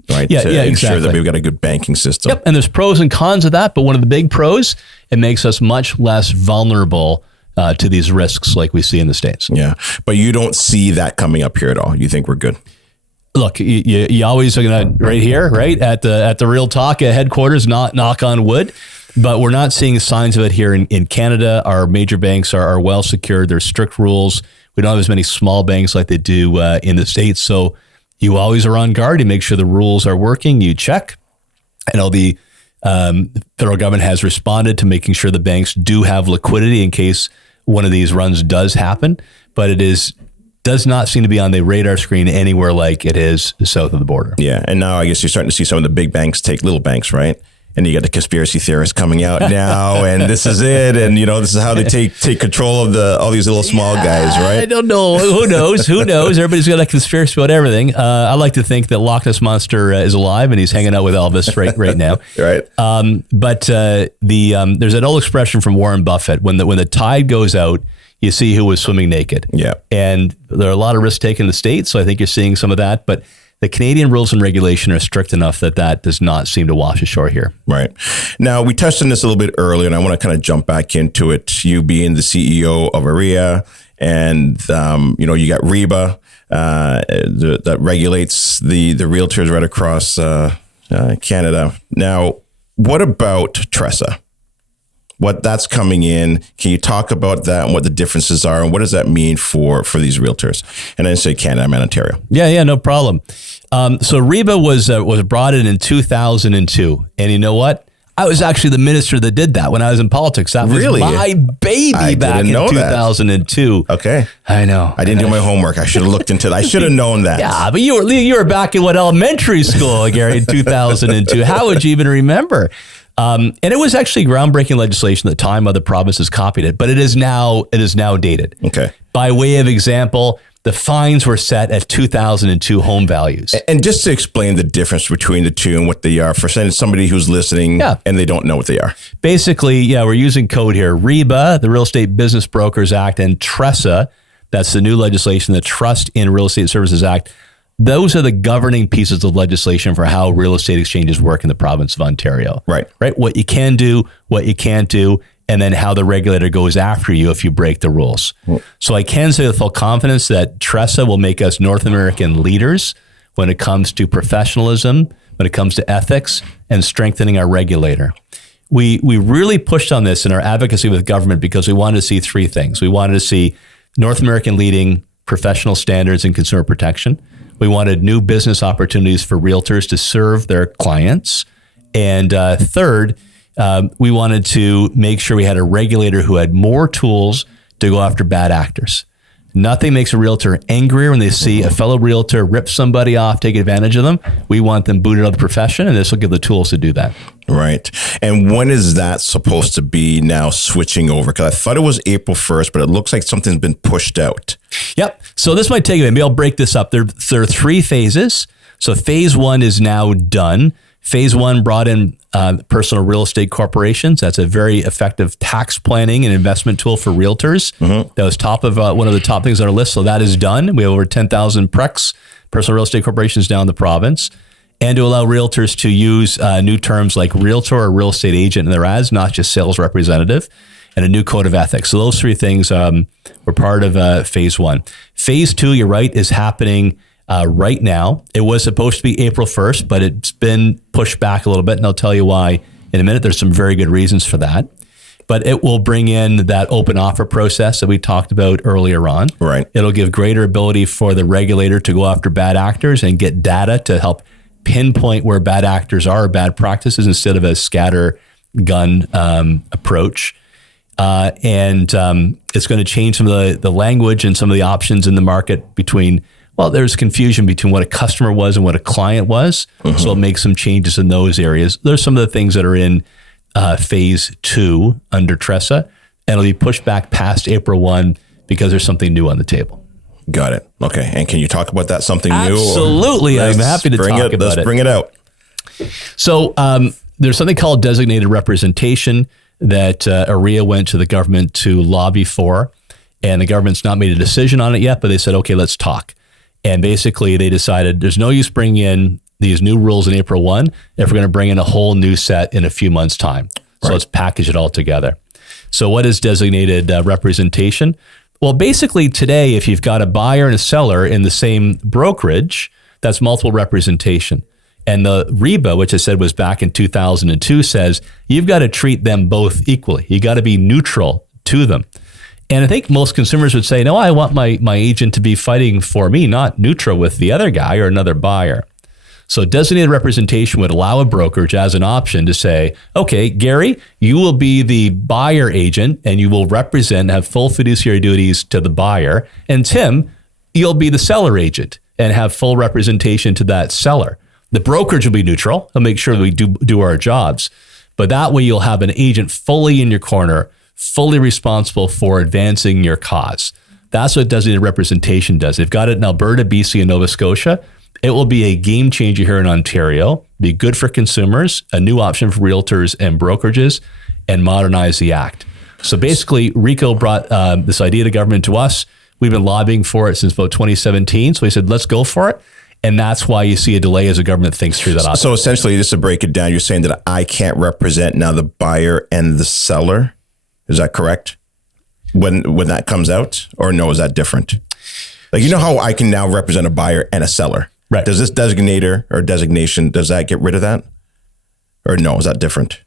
right? Yeah, to exactly. ensure that we've got a good banking system. Yep, and there's pros and cons of that, but one of the big pros, it makes us much less vulnerable to these risks like we see in the States. Yeah, but you don't see that coming up here at all. You think we're good? Look, you always are going to, right here, right, at the Real Talk headquarters, not knock on wood, but we're not seeing signs of it here in Canada. Our major banks are well secured. There's strict rules. We don't have as many small banks like they do in the States. So you always are on guard to make sure the rules are working. You check. I know the federal government has responded to making sure the banks do have liquidity in case one of these runs does happen. But it is does not seem to be on the radar screen anywhere like it is south of the border. Yeah. And now I guess you're starting to see some of the big banks take little banks, right? And you got the conspiracy theorists coming out now, and this is it, and this is how they take control of all these little small guys, right? I don't know. Who knows? Who knows? Everybody's got a conspiracy about everything. I like to think that Loch Ness Monster is alive, and he's hanging out with Elvis right now. Right. But there's an old expression from Warren Buffett: when the tide goes out, you see who was swimming naked. Yeah. And there are a lot of risks taken in the States, so I think you're seeing some of that, but the Canadian rules and regulation are strict enough that does not seem to wash ashore here. Right. Now, we touched on this a little bit earlier, and I want to kind of jump back into it. You being the CEO of OREA, and, you got REBA that regulates the realtors right across Canada. Now, what about TRESA? What that's coming in? Can you talk about that and what the differences are, and what does that mean for these realtors? And I didn't say Canada, I meant Ontario. Yeah, no problem. So REBA was brought in 2002, and you know what? I was actually the minister that did that when I was in politics. That was my baby back in 2002. Okay, I know. I didn't do my homework. I should have looked into that. I should have known that. Yeah, but you were back in elementary school, Gary, in 2002. How would you even remember? And it was actually groundbreaking legislation at the time. Other provinces copied it, but it is now dated. Okay. By way of example, the fines were set at 2002 home values. And just to explain the difference between the two and what they are for somebody who's listening and they don't know what they are. Basically, we're using code here. REBA, the Real Estate Business Brokers Act, and TRESA, that's the new legislation, the Trust in Real Estate Services Act. Those are the governing pieces of legislation for how real estate exchanges work in the province of Ontario. Right. What you can do, what you can't do, and then how the regulator goes after you if you break the rules. So I can say with full confidence that TRESA will make us North American leaders when it comes to professionalism, when it comes to ethics, and strengthening our regulator. We really pushed on this in our advocacy with government because we wanted to see three things. We wanted to see North American leading professional standards in consumer protection. We wanted new business opportunities for realtors to serve their clients. And third, we wanted to make sure we had a regulator who had more tools to go after bad actors. Nothing makes a realtor angrier when they see a fellow realtor rip somebody off, take advantage of them. We want them booted out of the profession, and this will give the tools to do that. Right. And when is that supposed to be now switching over? Because I thought it was April 1st, but it looks like something's been pushed out. Yep. So this might take a minute. Maybe I'll break this up. There are three phases. So phase one is now done. Phase one brought in personal real estate corporations. That's a very effective tax planning and investment tool for realtors. Mm-hmm. That was top of one of the top things on our list. So that is done. We have over 10,000 PRECs, personal real estate corporations down in the province. And to allow realtors to use new terms like realtor or real estate agent in their ads, not just sales representative, and a new code of ethics. So those three things were part of phase one. Phase two, you're right, is happening right now. It was supposed to be April 1st, but it's been pushed back a little bit, and I'll tell you why in a minute. There's some very good reasons for that. But it will bring in that open offer process that we talked about earlier on. Right. It'll give greater ability for the regulator to go after bad actors and get data to help pinpoint where bad actors are, bad practices, instead of a scatter gun approach. And it's going to change some of the language and some of the options in the market between, well, there's confusion between what a customer was and what a client was. Mm-hmm. So it'll make some changes in those areas. There's some of the things that are in phase two under TRESA, and it'll be pushed back past April 1 because there's something new on the table. Got it. Okay. And can you talk about that, something new? Absolutely. I'm happy to talk about it. Let's bring it out. So there's something called designated representation that OREA went to the government to lobby for, and the government's not made a decision on it yet, but they said, okay, let's talk. And basically they decided there's no use bringing in these new rules in April 1 if we're going to bring in a whole new set in a few months' time. So let's package it all together. So what is designated representation? Well, basically today, if you've got a buyer and a seller in the same brokerage, that's multiple representation. And the REBA, which I said was back in 2002, says you've got to treat them both equally. You got to be neutral to them. And I think most consumers would say, no, I want my agent to be fighting for me, not neutral with the other guy or another buyer. So designated representation would allow a brokerage as an option to say, okay, Gary, you will be the buyer agent and you will represent, have full fiduciary duties to the buyer. And Tim, you'll be the seller agent and have full representation to that seller. The brokerage will be neutral. He'll make sure that we do our jobs. But that way you'll have an agent fully in your corner, fully responsible for advancing your cause. That's what designated representation does. They've got it in Alberta, BC, and Nova Scotia. It will be a game changer here in Ontario, be good for consumers, a new option for realtors and brokerages, and modernize the act. So basically, Rico brought this idea to government to us. We've been lobbying for it since about 2017. So he said, let's go for it. And that's why you see a delay as the government thinks through that option. So essentially, just to break it down, you're saying that I can't represent now the buyer and the seller. Is that correct? When that comes out? Or no, is that different? Like, you know how I can now represent a buyer and a seller? Right. Does this designator or designation, does that get rid of that? Or no, is that different?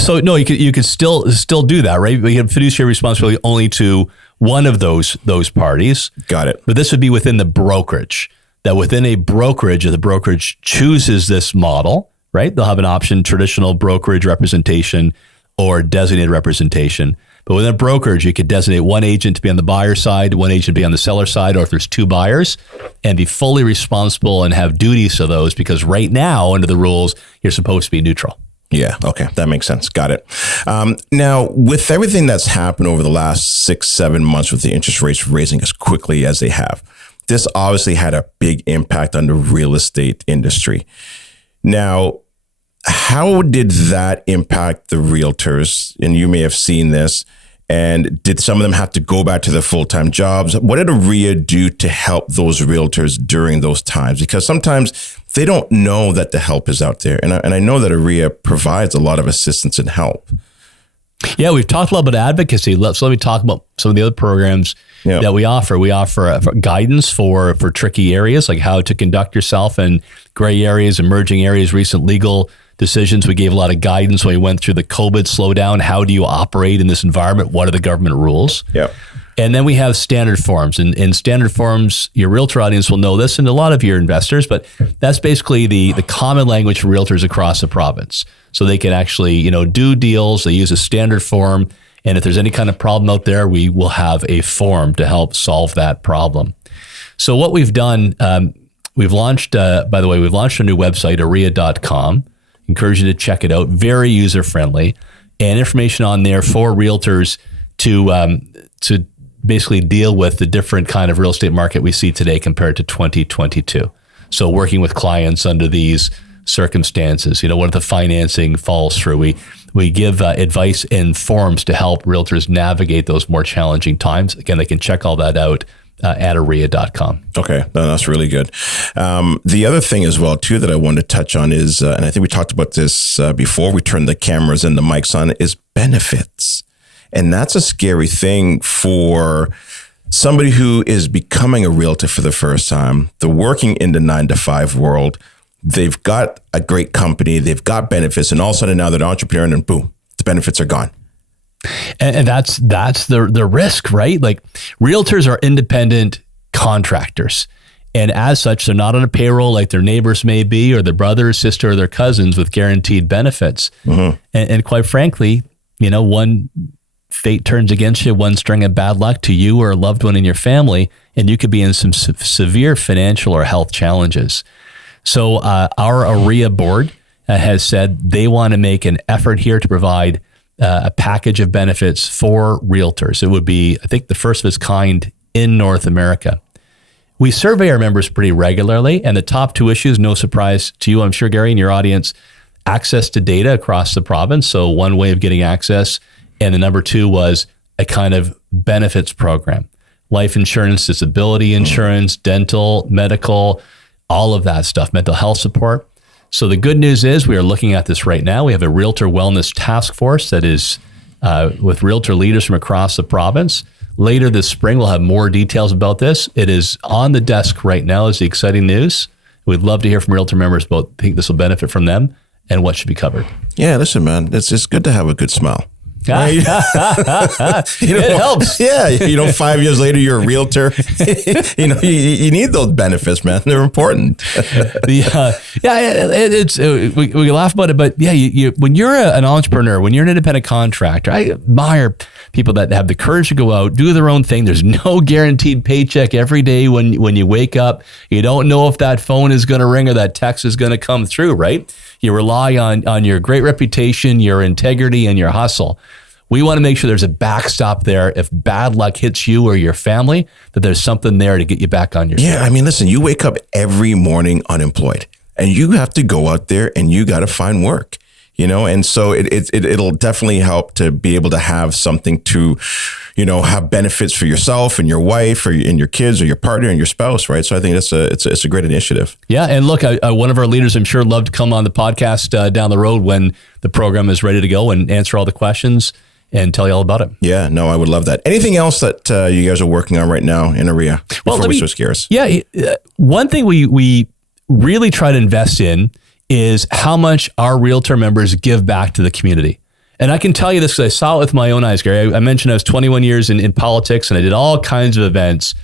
So no, you could still do that, right? We have fiduciary responsibility only to one of those parties. Got it. But this would be within the brokerage. That within a brokerage, if the brokerage chooses this model, right? They'll have an option, traditional brokerage representation or designated representation. But within a brokerage, you could designate one agent to be on the buyer side, one agent to be on the seller side, or if there's two buyers, and be fully responsible and have duties to those, because right now, under the rules, you're supposed to be neutral. Yeah. Okay. That makes sense. Got it. Now, with everything that's happened over the last 6-7 months with the interest rates raising as quickly as they have, this obviously had a big impact on the real estate industry. Now, how did that impact the realtors? And you may have seen this. And did some of them have to go back to their full-time jobs? What did OREA do to help those realtors during those times? Because sometimes they don't know that the help is out there. And I know that OREA provides a lot of assistance and help. Yeah, we've talked a lot about advocacy. So let me talk about some of the other programs that we offer. We offer guidance for tricky areas, like how to conduct yourself in gray areas, emerging areas, recent legal decisions. We gave a lot of guidance when we went through the COVID slowdown. How do you operate in this environment? What are the government rules? Yeah. And then we have standard forms. And in standard forms, your realtor audience will know this, and a lot of your investors, but that's basically the common language for realtors across the province. So they can actually, do deals. They use a standard form. And if there's any kind of problem out there, we will have a form to help solve that problem. So what we've done, we've launched a new website, OREA.com. Encourage you to check it out. Very user-friendly, and information on there for realtors to basically deal with the different kind of real estate market we see today compared to 2022. So working with clients under these circumstances, what if the financing falls through? We give advice and forums to help realtors navigate those more challenging times. Again, they can check all that out at OREA.com. Okay, that's really good. The other thing as well, too, that I wanted to touch on is, and I think we talked about this before we turned the cameras and the mics on, is benefits. And that's a scary thing for somebody who is becoming a realtor for the first time. They're working in the 9-to-5 world. They've got a great company. They've got benefits. And all of a sudden now they're an entrepreneur and boom, the benefits are gone. And that's the risk, right? Like, realtors are independent contractors. And as such, they're not on a payroll like their neighbors may be, or their brother or sister or their cousins with guaranteed benefits. Mm-hmm. And quite frankly, one fate turns against you, one string of bad luck to you or a loved one in your family, and you could be in some severe financial or health challenges. So our OREA board has said they want to make an effort here to provide a package of benefits for realtors. It would be, I think, the first of its kind in North America. We survey our members pretty regularly, and the top two issues, no surprise to you, I'm sure, Gary, and your audience, access to data across the province. So one way of getting access. And the number two was a kind of benefits program, life insurance, disability insurance, dental, medical, all of that stuff, mental health support. So the good news is we are looking at this right now. We have a Realtor Wellness Task Force that is with realtor leaders from across the province. Later this spring, we'll have more details about this. It is on the desk right now is the exciting news. We'd love to hear from realtor members about think this will benefit from them and what should be covered. Yeah, listen, man, it's good to have a good smile. Right? It helps. Yeah. 5 years later, you're a realtor. You need those benefits, man. They're important. We laugh about it, but yeah, when you're an entrepreneur, when you're an independent contractor, I admire people that have the courage to go out, do their own thing. There's no guaranteed paycheck every day when you wake up. You don't know if that phone is going to ring or that text is going to come through, right? You rely on your great reputation, your integrity, and your hustle. We want to make sure there's a backstop there. If bad luck hits you or your family, that there's something there to get you back on your feet. Yeah, I mean, listen, you wake up every morning unemployed and you have to go out there and you got to find work, and so it'll definitely help to be able to have something to, have benefits for yourself and your wife and your kids or your partner and your spouse, right? So I think it's a great initiative. Yeah, and look, one of our leaders, I'm sure, love to come on the podcast down the road when the program is ready to go and answer all the questions and tell you all about it. Yeah, no, I would love that. Anything else that you guys are working on right now in OREA before we switch gears? Yeah, one thing we really try to invest in is how much our realtor members give back to the community. And I can tell you this because I saw it with my own eyes, Gary. I mentioned I was 21 years in politics and I did all kinds of events.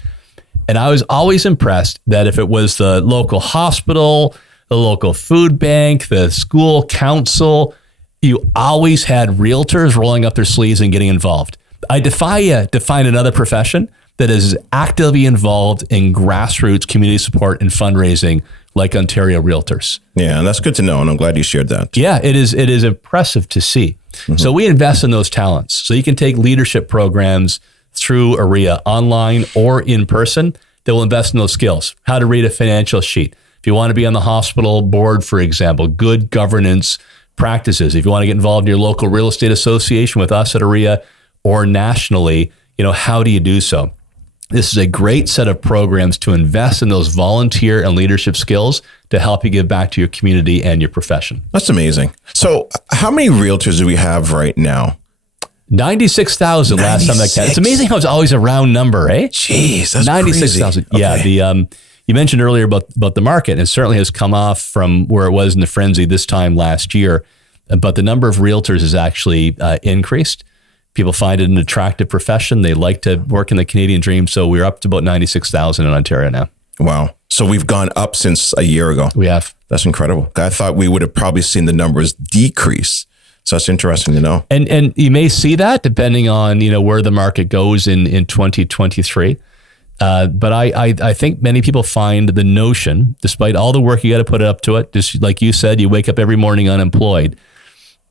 And I was always impressed that if it was the local hospital, the local food bank, the school council, you always had realtors rolling up their sleeves and getting involved. I defy you to find another profession that is actively involved in grassroots community support and fundraising like Ontario Realtors. Yeah, and that's good to know, and I'm glad you shared that. Yeah, it is impressive to see. Mm-hmm. So we invest in those talents. So you can take leadership programs through OREA, online or in person, that will invest in those skills. How to read a financial sheet. If you want to be on the hospital board, for example, good governance practices. If you want to get involved in your local real estate association with us at OREA or nationally, how do you do so? This is a great set of programs to invest in those volunteer and leadership skills to help you give back to your community and your profession. That's amazing. So how many realtors do we have right now? 96,000 last time I counted. It's amazing how it's always a round number, eh? Jeez, that's 96,000. Okay. Yeah, you mentioned earlier about the market, and it certainly has come off from where it was in the frenzy this time last year, but the number of realtors has actually increased. People find it an attractive profession. They like to work in the Canadian dream, so we're up to about 96,000 in Ontario now. Wow. So we've gone up since a year ago. We have. That's incredible. I thought we would have probably seen the numbers decrease. So that's interesting to know. And you may see that depending on where the market goes in 2023. But I think many people find the notion, despite all the work you got to put up to it, just like you said, you wake up every morning unemployed,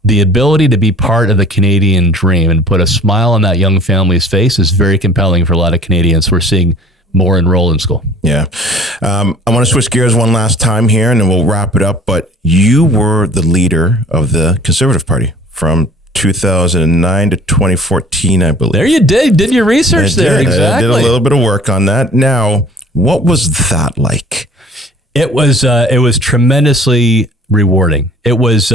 the ability to be part of the Canadian dream and put a smile on that young family's face is very compelling for a lot of Canadians. We're seeing more enroll in school. Yeah. I want to switch gears one last time here and then we'll wrap it up. But you were the leader of the Conservative Party from 2009 to 2014, I believe. There you did your research there. Exactly. I did a little bit of work on that. Now, what was that like? It was tremendously rewarding. It was,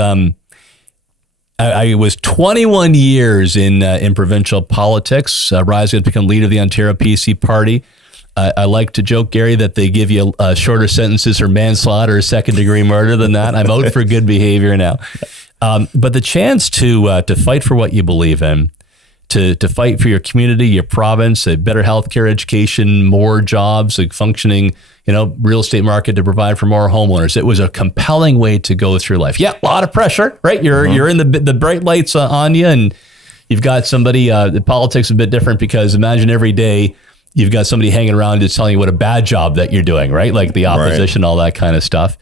I was 21 years in provincial politics, rising to become leader of the Ontario PC Party. I like to joke, Gary, that they give you shorter sentences for manslaughter or second-degree murder than that. I'm out for good behavior now. But the chance to fight for what you believe in, to fight for your community, your province, a better healthcare, education, more jobs, a functioning, real estate market to provide for more homeowners. It was a compelling way to go through life. Yeah, a lot of pressure, right? You're in the bright lights on you, and you've got somebody. The politics is a bit different because imagine every day you've got somebody hanging around just telling you what a bad job that you're doing, right? Like the opposition, all that kind of stuff.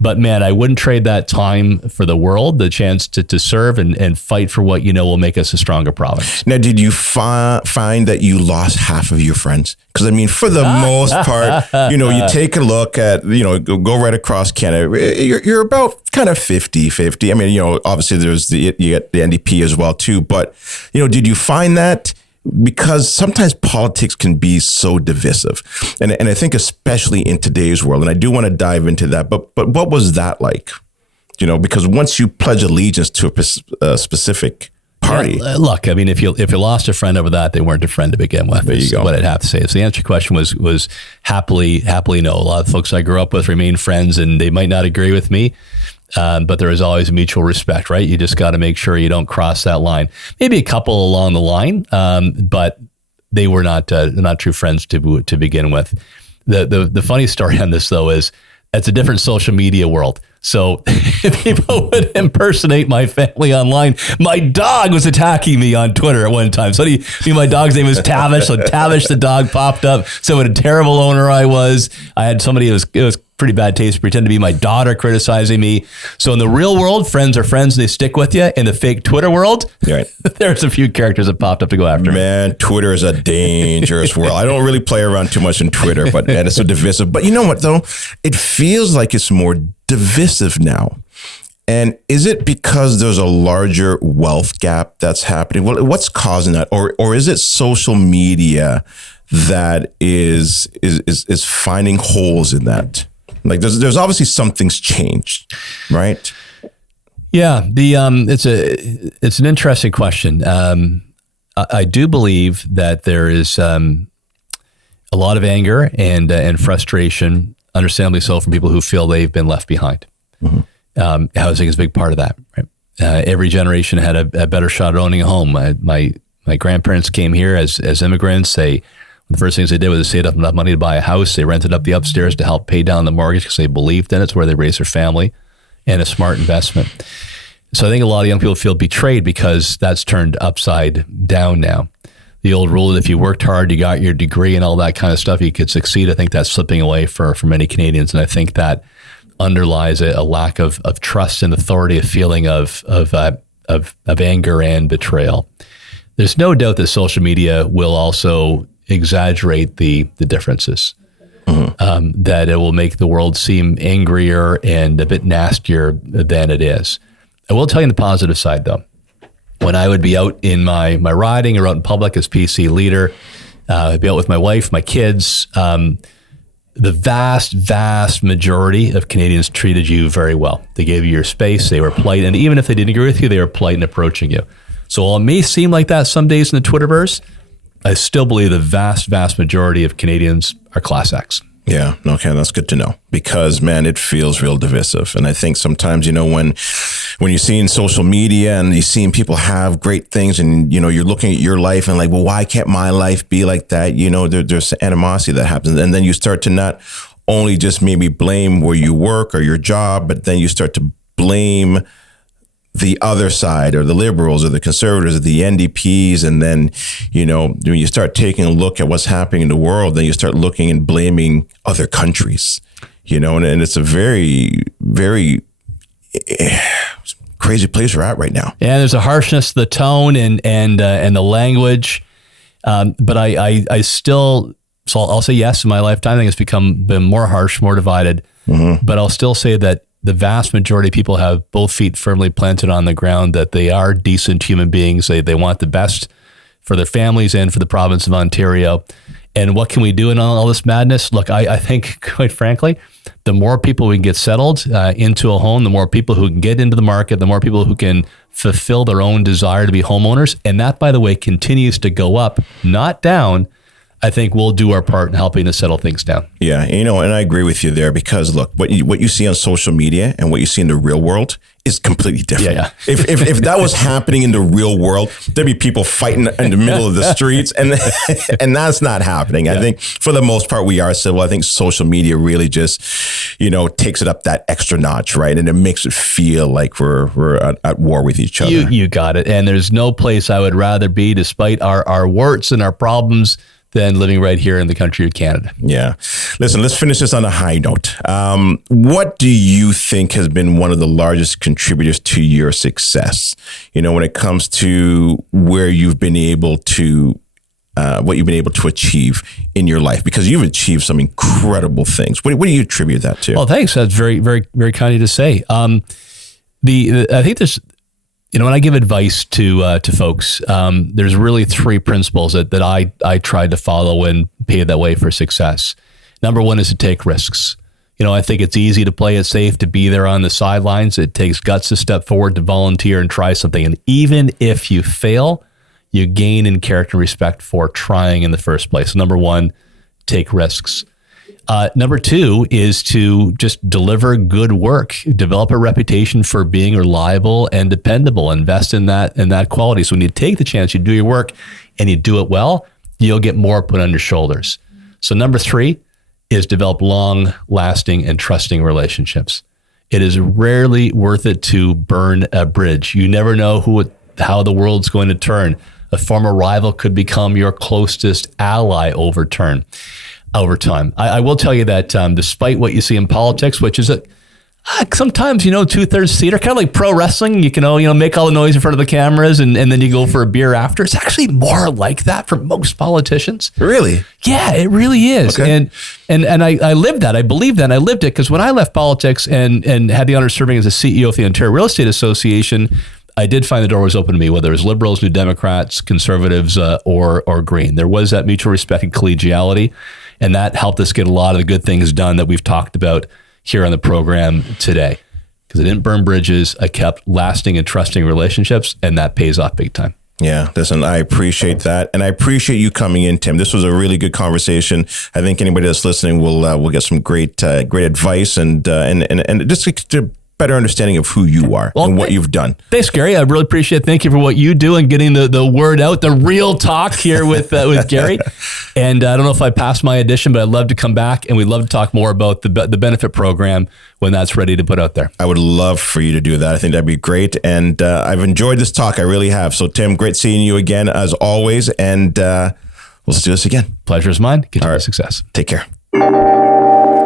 But man, I wouldn't trade that time for the world, the chance to serve and fight for what will make us a stronger province. Now, did you find that you lost half of your friends? Because I mean, for the most part, you take a look at, go right across Canada, you're about kind of 50-50. I mean, obviously you get the NDP as well too, but, did you find that? Because sometimes politics can be so divisive. And I think especially in today's world, and I do want to dive into that, but what was that like? Because once you pledge allegiance to a specific party. Yeah, look, I mean, if you lost a friend over that, they weren't a friend to begin with. There you go. What I'd have to say. So the answer to your question was happily no. A lot of folks I grew up with remain friends and they might not agree with me. But there is always mutual respect, right? You just got to make sure you don't cross that line. Maybe a couple along the line, but they were not true friends to begin with. The funny story on this, though, is it's a different social media world. So people would impersonate my family online. My dog was attacking me on Twitter at one time. My dog's name was Tavish. So Tavish the dog popped up. So what a terrible owner I was. I had somebody, it was pretty bad taste, pretend to be my daughter criticizing me. So in the real world, friends are friends and they stick with you. In the fake Twitter world, right, there's a few characters that popped up to go after me. Man, Twitter is a dangerous world. I don't really play around too much on Twitter, but man, it's so divisive. But you know what, though? It feels like it's more divisive now. And is it because there's a larger wealth gap that's happening? Well, what's causing that? Or is it social media that is finding holes in that? Like there's obviously something's changed, right? Yeah, it's an interesting question. I do believe that there is a lot of anger and frustration, understandably so, from people who feel they've been left behind. Mm-hmm. Housing is a big part of that. Right? Every generation had a better shot at owning a home. My grandparents came here as immigrants. The first things they did was they saved up enough money to buy a house. They rented up the upstairs to help pay down the mortgage because they believed in it. It's where they raised their family, and a smart investment. So I think a lot of young people feel betrayed because that's turned upside down now. The old rule that if you worked hard, you got your degree and all that kind of stuff, you could succeed. I think that's slipping away for many Canadians. And I think that underlies a lack of trust and authority, a feeling of anger and betrayal. There's no doubt that social media will also exaggerate the differences, that it will make the world seem angrier and a bit nastier than it is. I will tell you on the positive side, though. When I would be out in my riding or out in public as PC leader, I'd be out with my wife, my kids. The vast majority of Canadians treated you very well. They gave you your space. They were polite. And even if they didn't agree with you, they were polite in approaching you. So while it may seem like that some days in the Twitterverse, I still believe the vast majority of Canadians are Class X. Yeah. Okay. That's good to know because, man, it feels real divisive. And I think sometimes, when you're seeing social media and you're seeing people have great things and, you're looking at your life and like, well, why can't my life be like that? There's animosity that happens. And then you start to not only just maybe blame where you work or your job, but then you start to blame the other side or the Liberals or the Conservatives or the NDPs. And then, when you start taking a look at what's happening in the world, then you start looking and blaming other countries, and it's a very, very crazy place we're at right now. Yeah, there's a harshness to the tone and the language. But I still, so I'll say yes, in my lifetime, I think it's been more harsh, more divided. Mm-hmm. But I'll still say that the vast majority of people have both feet firmly planted on the ground, that they are decent human beings. They want the best for their families and for the province of Ontario. And what can we do in all this madness? Look, I think, quite frankly, the more people we can get settled into a home, the more people who can get into the market, the more people who can fulfill their own desire to be homeowners. And that, by the way, continues to go up, not down. I think we'll do our part in helping to settle things down. Yeah, and I agree with you there because look, what you see on social media and what you see in the real world is completely different. Yeah. If that was happening in the real world, there'd be people fighting in the middle of the streets, and that's not happening. Yeah. I think for the most part we are civil. I think social media really just takes it up that extra notch, right? And it makes it feel like we're at war with each other. You got it. And there's no place I would rather be, despite our warts and our problems, than living right here in the country of Canada. Yeah. Listen, let's finish this on a high note. What do you think has been one of the largest contributors to your success? When it comes to where you've been able to, what you've been able to achieve in your life, because you've achieved some incredible things. What do you attribute that to? Well, thanks. That's very, very, very kind of you to say. I think there's, when I give advice to folks, there's really three principles that I tried to follow and pave that way for success. Number one is to take risks. I think it's easy to play it safe, to be there on the sidelines. It takes guts to step forward, to volunteer and try something. And even if you fail, you gain in character and respect for trying in the first place. Number one, take risks. Number two is to just deliver good work, develop a reputation for being reliable and dependable, invest in that quality. So when you take the chance, you do your work and you do it well, you'll get more put on your shoulders. So number three is develop long lasting and trusting relationships. It is rarely worth it to burn a bridge. You never know how the world's going to turn. A former rival could become your closest ally over time. I will tell you that despite what you see in politics, which is sometimes, 2/3 theater, kind of like pro wrestling, you can, make all the noise in front of the cameras and then you go for a beer after. It's actually more like that for most politicians. Really? Yeah, it really is. Okay. And I lived that. I believed that. And I lived it because when I left politics and had the honor of serving as the CEO of the Ontario Real Estate Association, I did find the door was open to me, whether it was Liberals, New Democrats, Conservatives, or Green. There was that mutual respect and collegiality, and that helped us get a lot of the good things done that we've talked about here on the program today. Because I didn't burn bridges, I kept lasting and trusting relationships, and that pays off big time. Yeah, listen, I appreciate that. And I appreciate you coming in, Tim. This was a really good conversation. I think anybody that's listening will get some great advice and just to better understanding of who you are and what you've done. Thanks, Gary. I really appreciate it. Thank you for what you do and getting the word out, the real talk here with Gary. And I don't know if I passed my audition, but I'd love to come back and we'd love to talk more about the benefit program when that's ready to put out there. I would love for you to do that. I think that'd be great. And I've enjoyed this talk. I really have. So, Tim, great seeing you again, as always. And we'll do this again. Pleasure is mine. Continued success. Take care.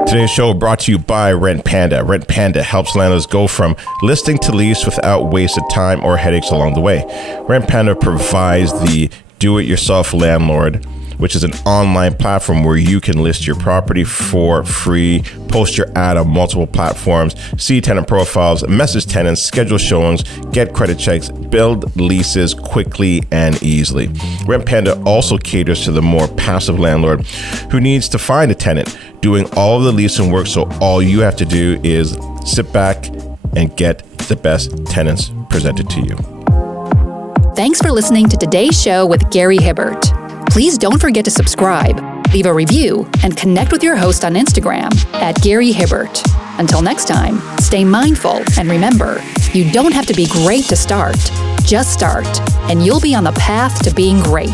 Today's show brought to you by Rent Panda. Rent Panda helps landlords go from listing to lease without wasted time or headaches along the way. Rent Panda provides the do-it-yourself landlord, which is an online platform where you can list your property for free, post your ad on multiple platforms, see tenant profiles, message tenants, schedule showings, get credit checks, build leases quickly and easily. Rent Panda also caters to the more passive landlord who needs to find a tenant, doing all of the leasing work, so all you have to do is sit back and get the best tenants presented to you. Thanks for listening to today's show with Gary Hibbert. Please don't forget to subscribe, leave a review, and connect with your host on Instagram @Gary Hibbert. Until next time, stay mindful and remember, you don't have to be great to start. Just start, and you'll be on the path to being great.